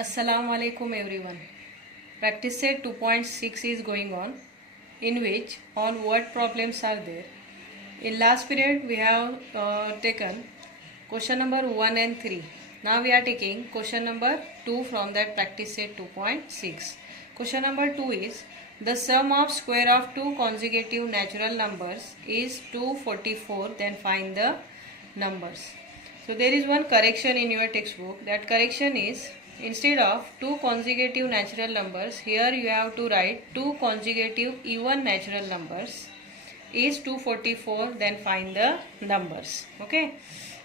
Assalamu alaikum everyone. Practice set 2.6 is going on, in which all word problems are there. In last period we have taken question number 1 and 3. Now we are taking question number 2 from that practice set 2.6. Question number 2 is the sum of square of two consecutive natural numbers is 244, then find the numbers. So there is one correction in your textbook. That correction is, instead of two consecutive natural numbers, here you have to write two consecutive even natural numbers is 244, then find the numbers. Okay,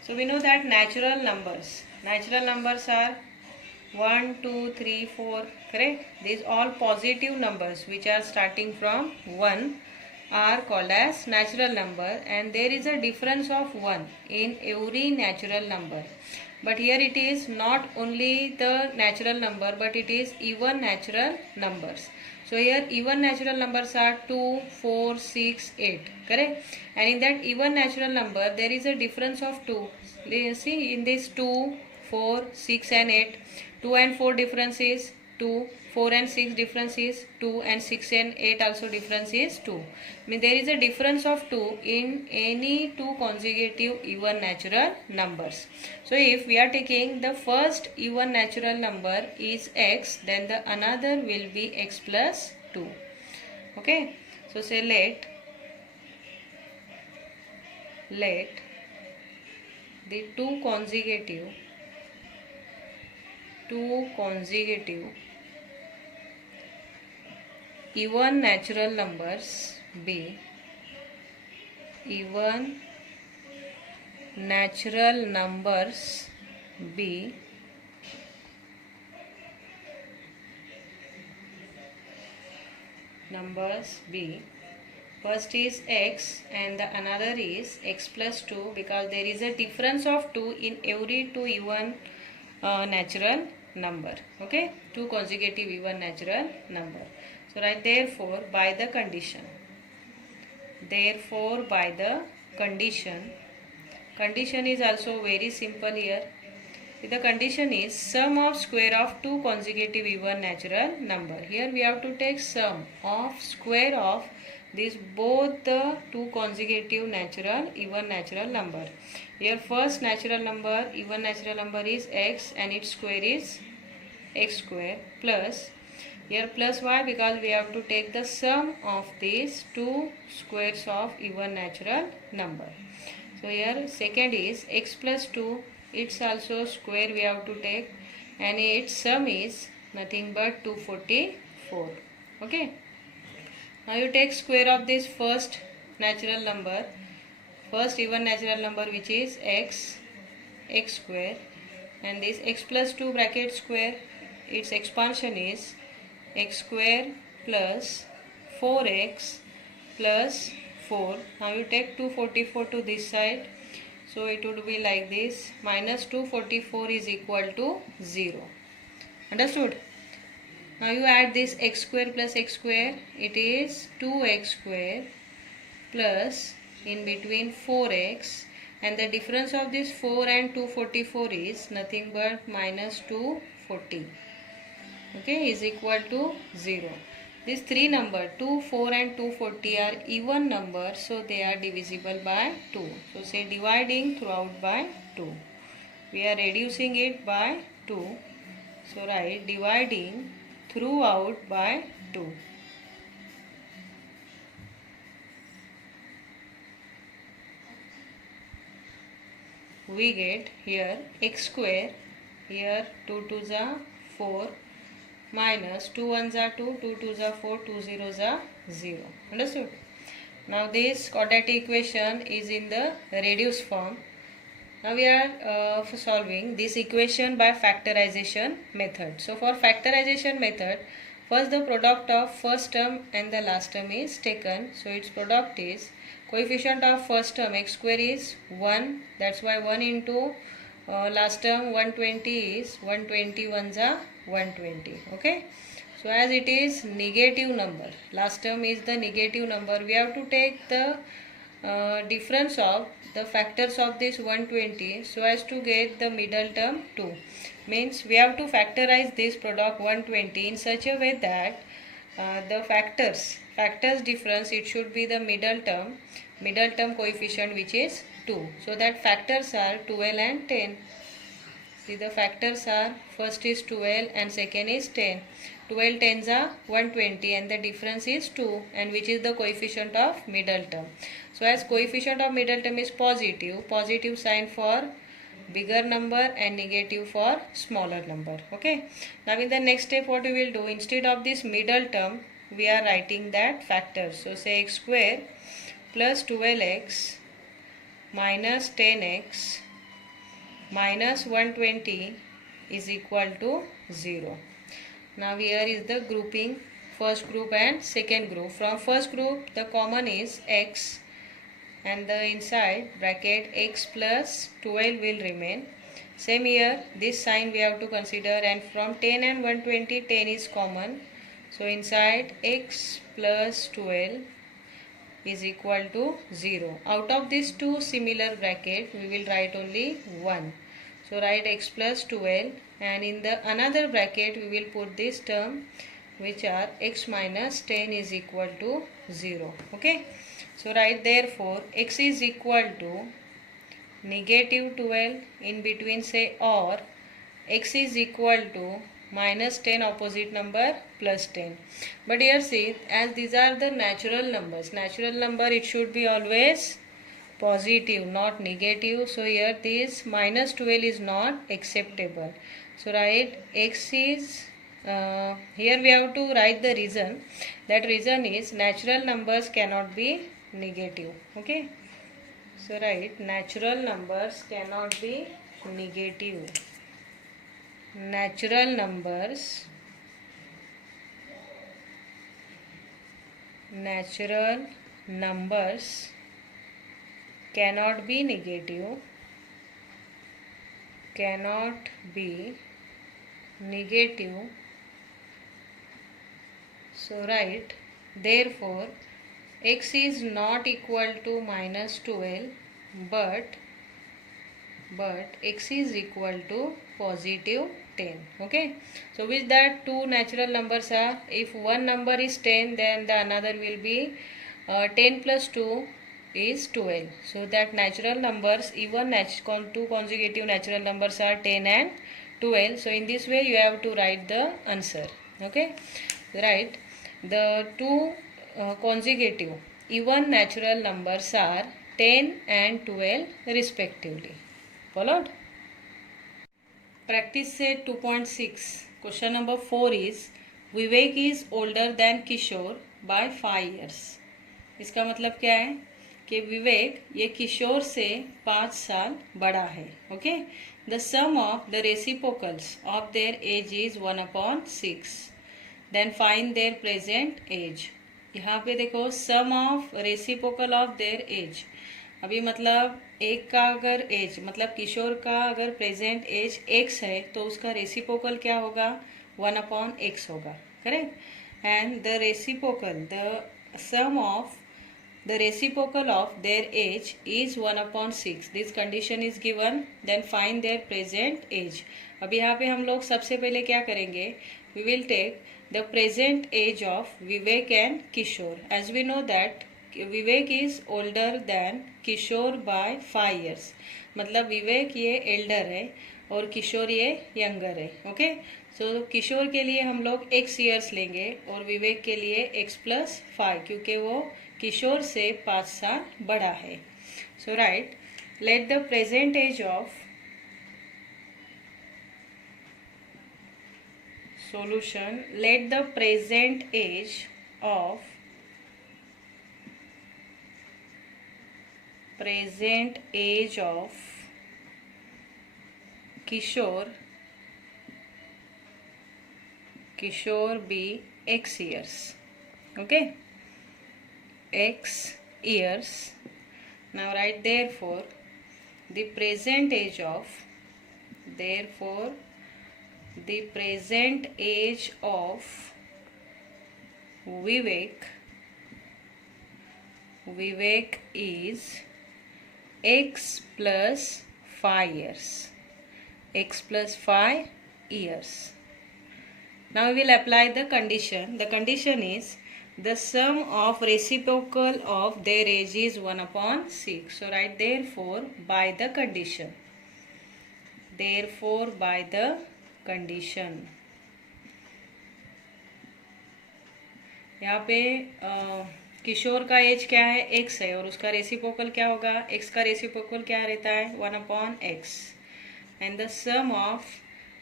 so we know that natural numbers are 1 2 3 4, correct? These all positive numbers which are starting from 1 are called as natural number, and there is a difference of 1 in every natural number. But here it is not only the natural number, but it is even natural numbers. So here even natural numbers are 2, 4, 6, 8, correct? And in that even natural number there is a difference of 2. See, in this 2, 4, 6 and 8, 2 and 4 difference is 2, 4 and 6 difference is 2, and 6 and 8 also difference is 2. I mean there is a difference of 2 in any two consecutive even natural numbers. So if we are taking the first even natural number is x, then the another will be x plus 2. Okay, so say let the two consecutive even natural numbers be first is x and the another is x plus 2, because there is a difference of 2 in every two even natural number. Okay, two consecutive even natural number. So write therefore by the condition. Condition is also very simple here. The condition is sum of square of two consecutive even natural number. Here we have to take sum of square of these both the two consecutive even natural number. Here first natural number, even natural number is x, and its square is x square, plus here plus y, because we have to take the sum of these two squares of even natural number. So here second is x plus 2, its also square we have to take, and its sum is nothing but 244. Okay, now you take square of this first even natural number, which is x square, and this x plus 2 bracket square, its expansion is x square plus 4x plus 4. Now you take 244 to this side, so it would be like this, minus 244 is equal to 0. Understood? Now you add this x square plus x square, it is 2x square plus in between 4x, and the difference of this 4 and 244 is nothing but minus 240. Okay, is equal to 0. These three numbers 2, 4 and 240 are even numbers, so they are divisible by 2. So say dividing throughout by 2. We are reducing it by 2. So write dividing throughout by 2. We get here x square, here 2 2s are 4, minus 2 1s are 2, 2 2s are 4, 2 0s are 0. Understood? Now this quadratic equation is in the reduced form. Now we are solving this equation by factorization method. So for factorization method, first the product of first term and the last term is taken. So its product is, coefficient of first term x square is 1, that's why 1 into last term 120 is 120 ones are 120. Okay, so as it is negative number, last term is the negative number, we have to take the difference of the factors of this 120 so as to get the middle term 2. means we have to factorize this product 120 in such a way that the factors difference, it should be the middle term coefficient, which is 2. So that factors are 12 and 10. See, the factors are, first is 12 and second is 10. 12 tens are 120 and the difference is 2, and which is the coefficient of middle term. So as coefficient of middle term is positive sign for bigger number and negative for smaller number. Okay. Now in the next step, what we will do, instead of this middle term, we are writing that factors. So say x square plus 12x minus 10x minus 120 is equal to 0. Now here is the grouping, first group and second group. From first group, the common is x, and the inside bracket x plus 12 will remain. Same here, this sign we have to consider, and from 10 and 120, 10 is common. So inside x plus 12 is equal to 0. Out of these two similar bracket, we will write only 1. So write x plus 12, and in the another bracket we will put this term, which are x minus 10 is equal to 0. Okay. So write therefore x is equal to negative 12, in between say or, x is equal to minus 10 opposite number plus 10. But here see, as these are the natural number, it should be always positive, not negative. So here this minus 12 is not acceptable. So write x is, here we have to write the reason. That reason is natural numbers cannot be negative. Okay. So write natural numbers cannot be negative. Natural numbers cannot be negative, So write therefore x is not equal to minus 12, but x is equal to positive 10. Okay. So with that, two natural numbers are, if one number is 10, then the another will be 10 plus 2 is 12. So that natural numbers, even two consecutive natural numbers are 10 and 12. So in this way you have to write the answer. Okay. Right. The two consecutive even natural numbers are 10 and 12 respectively. Followed? Practice set 2.6. Question number 4 is, Vivek is older than Kishore by 5 years. इसका मतलब क्या है कि विवेक ये किशोर से 5 साल बड़ा है. Okay. The sum of the reciprocals of their age is 1/6. Then find their present age. यहाँ पे देखो, sum of reciprocal of their age. अभी मतलब एक का अगर एज, मतलब किशोर का अगर प्रेजेंट एज x है, तो उसका रेसिप्रोकल क्या होगा? 1/x होगा. Correct. And the reciprocal, the sum of the reciprocal of their age is 1/6. This condition is given. Then find their present age. अब यहाँ पे हम लोग सबसे पहले क्या करेंगे? We will take the present age of Vivek and Kishore. As we know that Vivek is older than Kishore by 5 years. मतलब विवेक ये एल्डर है और किशोर ये यंगर है. ओके. सो किशोर के लिए हम लोग x ईयर्स लेंगे और विवेक के लिए x प्लस 5, क्योंकि वो किशोर से 5 साल बड़ा है. So right, let the present age of solution, let the present age of Kishore be x years. Okay, x years. Now write therefore the present age of Vivek is x plus 5 years. X plus 5 years. Now we will apply the condition. The condition is the sum of reciprocal of their age is 1 upon 6. So write therefore by the condition. Therefore by the condition. यहाँ पे किशोर का as क्या है x है और उसका reciprocal क्या होगा x का रेसिप्रोकल क्या रहता है 1 upon x and the sum of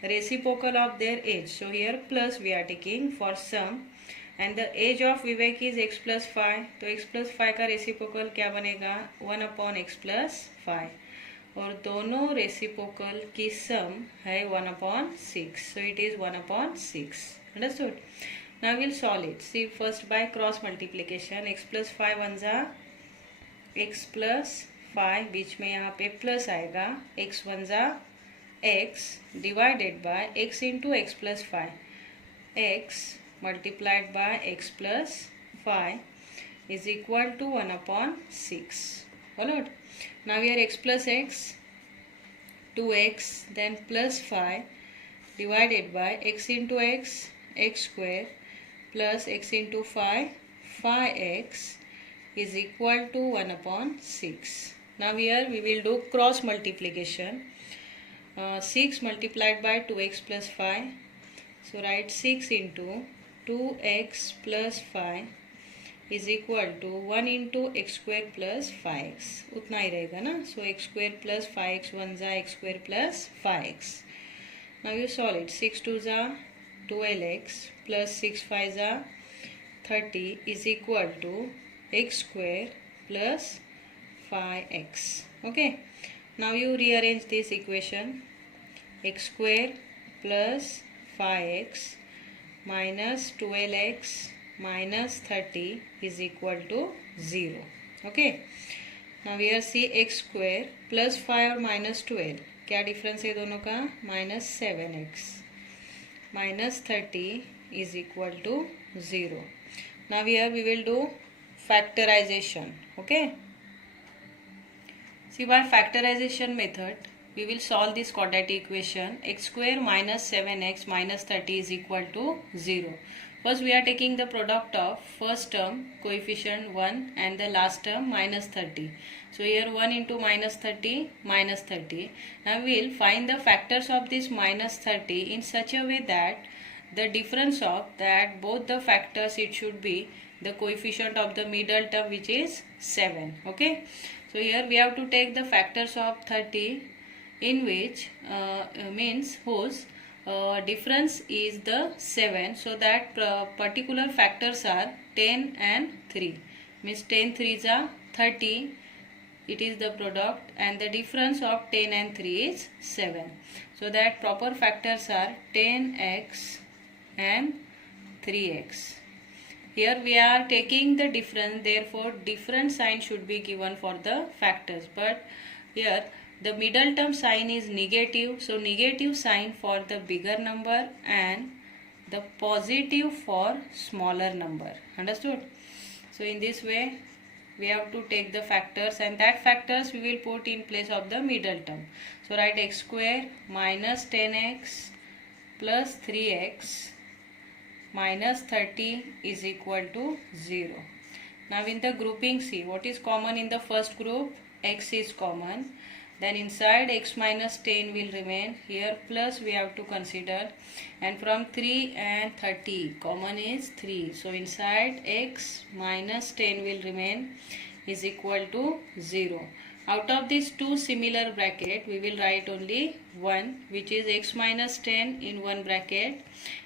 reciprocal of their age. So here plus we are taking for sum and the age of Vivek is x plus 5. तो x plus 5 का reciprocal क्या बनेगा 1 upon x plus 5 और दोनों reciprocal की सम है 1 upon 6. So it is 1 upon 6. Understood? Now we'll solve it. See first by cross multiplication x plus 5 1 जा x plus 5 बीच में यहाँ पे प्लस आएगा x 1 जा x divided by x into x plus 5 x multiplied by x plus 5 is equal to 1 upon 6. Followed? Now here x plus x 2x then plus 5 divided by x into x x square plus x into 5 5x is equal to 1 upon 6. Now here we will do cross multiplication. 6 multiplied by 2x plus 5. So write 6 into 2x plus 5 is equal to 1 into x square plus 5x. उतना ही रहेगा ना. So x square plus 5x 1 जा x square plus 5x. Now you solve it. 6 2 जा 12x plus 6 5 जा 30 is equal to x square plus 5x. Okay. Now you rearrange this equation. X square plus 5x minus 12x minus 30 is equal to 0. Okay. Now here see x square plus 5 और minus 12 क्या difference है दोनों का minus 7x minus 30 is equal to 0. Now here we will do factorization. Okay. See by factorization method we will solve this quadratic equation x square minus 7x minus 30 is equal to 0. First we are taking the product of first term coefficient 1 and the last term minus 30. So here 1 into minus 30 minus 30. Now we will find the factors of this minus 30 in such a way that the difference of that both the factors it should be the coefficient of the middle term which is 7. Okay. So here we have to take the factors of 30 in which means whose difference is the 7. So that particular factors are 10 and 3. Means 10 3s are 30. It is the product and the difference of 10 and 3 is 7. So that proper factors are 10x and 3x. Here we are taking the difference, therefore different sign should be given for the factors. But here the middle term sign is negative, so negative sign for the bigger number and the positive for smaller number. Understood? So in this way we have to take the factors and that factors we will put in place of the middle term. So write x square minus 10x plus 3x minus 30 is equal to 0. Now in the grouping see what is common in the first group, x is common. Then inside x minus 10 will remain. Here plus we have to consider. And from 3 and 30 common is 3. So inside x minus 10 will remain is equal to 0. Out of these two similar bracket we will write only one which is x minus 10 in one bracket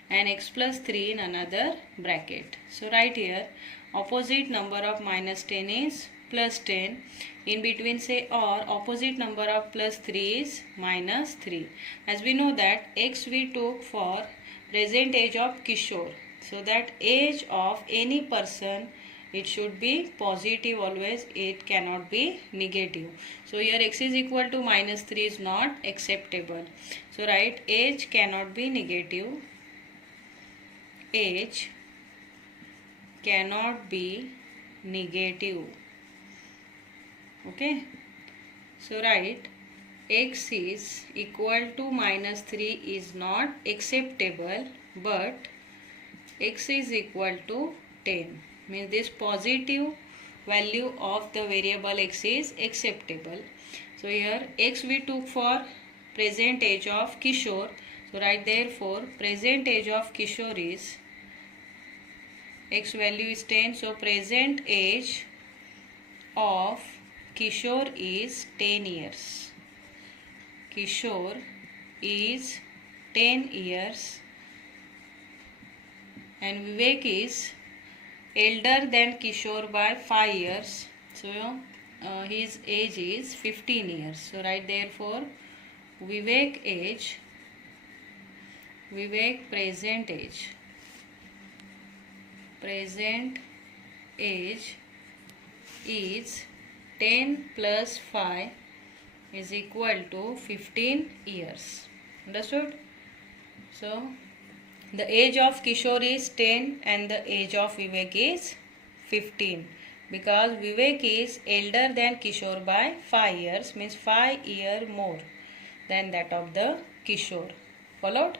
and x plus 3 in another bracket. So write here opposite number of minus 10 is plus 10. In between say or opposite number of plus 3 is minus 3. As we know that x we took for present age of Kishore. So that age of any person it should be positive always, it cannot be negative. So here x is equal to minus 3 is not acceptable. So write age cannot be negative. Age cannot be negative. Okay. So write x is equal to minus 3 is not acceptable, but x is equal to 10. Means this positive value of the variable x is acceptable. So here x we took for present age of Kishore. So right therefore present age of Kishore is x value is 10. So present age of Kishore is 10 years. Kishore is 10 years and Vivek is elder than Kishore by 5 years. So his age is 15 years. So right therefore Vivek present age is 10 plus 5 is equal to 15 years. Understood? So the age of Kishore is 10 and the age of Vivek is 15, because Vivek is elder than Kishore by 5 years, means 5 years more than that of the Kishore. Followed?